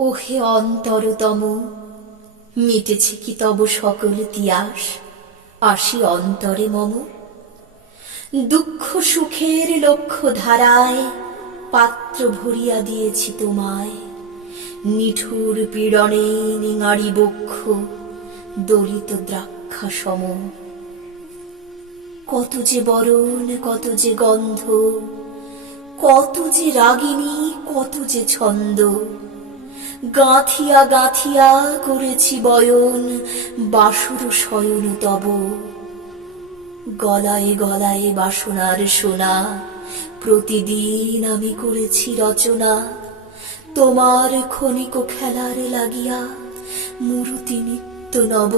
ওহে অন্তরতম, মিটেছে কি তব সকল তিয়াস? আসি অন্তরে মম, দুঃখ সুখের লক্ষ্য ধারায় পাত্র ভরিয়া দিয়েছি তোমায়। নিঠুর পীড়নে নিঙারি বক্ষ দলিত দ্রাক্ষা সম। কত যে বরণ, কত যে গন্ধ, কত যে রাগিনী, কত যে ছন্দ, গাঁথিয়া গাঁথিয়া করেছি বয়ন বাসুর শয়ন তব। গলায় গলায় বাসনার সোনা, প্রতিদিন আমি করেছি রচনা। তোমার ক্ষণিক খেলার লাগিয়া মূরতি নিত্য নব।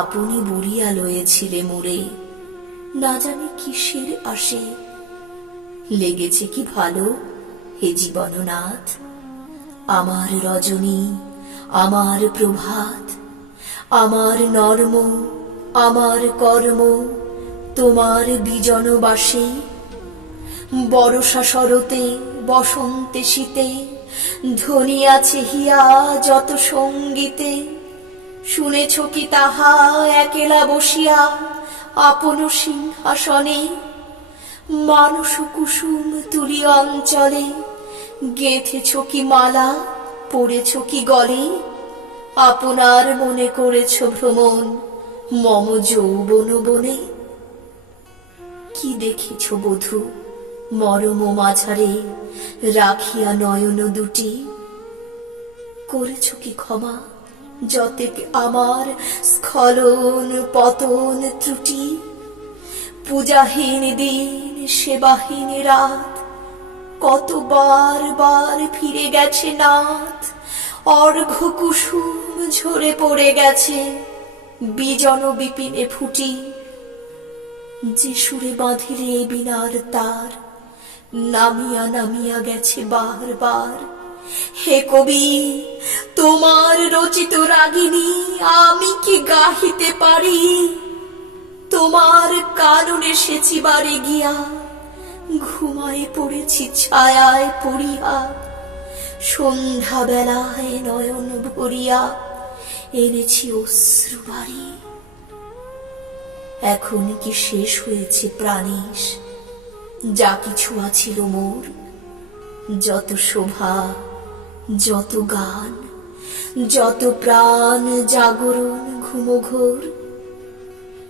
আপনি বুড়িয়া লয়েছিলে মোরে, না জানি কিসের আসে। লেগেছে কি ভালো হে জীবননাথ? আমার রজনী, আমার প্রভাত, আমার নর্ম, আমার কর্ম তোমার বিজন বাসে। বরষা শরতে, বসন্তে শীতে ধ্বনিয়াছে হিয়া যত সঙ্গীতে। শুনেছ কি তাহা একেলা বসিয়া আপন সিংহাসনে? মানস কুসুম তুলি অঞ্চলে গেঁথেছ কি মালা, পড়েছ কি গলে? আপনার মনে করেছ ভ্রমণ মম যৌবন বনে। কি দেখিছ বধূ মরম মাঝারে রাখিয়া নয়ন দুটি? করেছ কি ক্ষমা যতেক আমার স্খলন পতন ত্রুটি? পূজাহীন দিন, সেবাহীন রাত, কতবার বার ফিরে গেছে নাথ। অর্ঘ্য কুসুম ঝরে পড়ে গেছে বিজন বিপিনে ফুটি। যে সুরে বাঁধিলে বিনার তার, নামিয়া নামিয়া গেছে বার বার। হে কবি, তোমার রচিত রাগিনী আমি কি গাহিতে পারি? তোমার কাননে সেচিবারে গিয়া ঘুমায় পড়েছি ছায়ায় পড়িয়া। সন্ধ্যা বেলায় নয়ন ভরিয়া এনেছি অশ্রু বাড়ি। এখন কি শেষ হয়েছে প্রাণেশ যা কিছু আছিল মোর? যত শোভা, যত গান, যত প্রাণ জাগরণ ঘুমঘোর,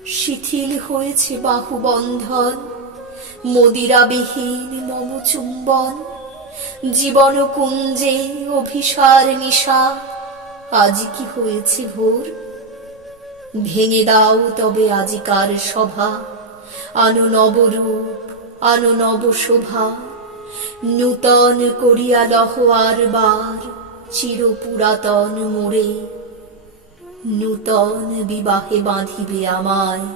শিথিল হয়েছে বাহুবন্ধন, মদিরাবিহীন মম চুম্বন। জীবন কুঞ্জে অভিসার নিশা আজ কি হয়েছে ভোর? ভেঙে দাও তবে আজিকার সভা, আনো নবরূপ, আনো নব শোভা। নূতন করিয়া লহ আর বার চির পুরাতন মোরে। নূতন বিবাহে বাঁধিবে আমায়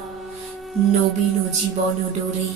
নবীন জীবন ডোরে।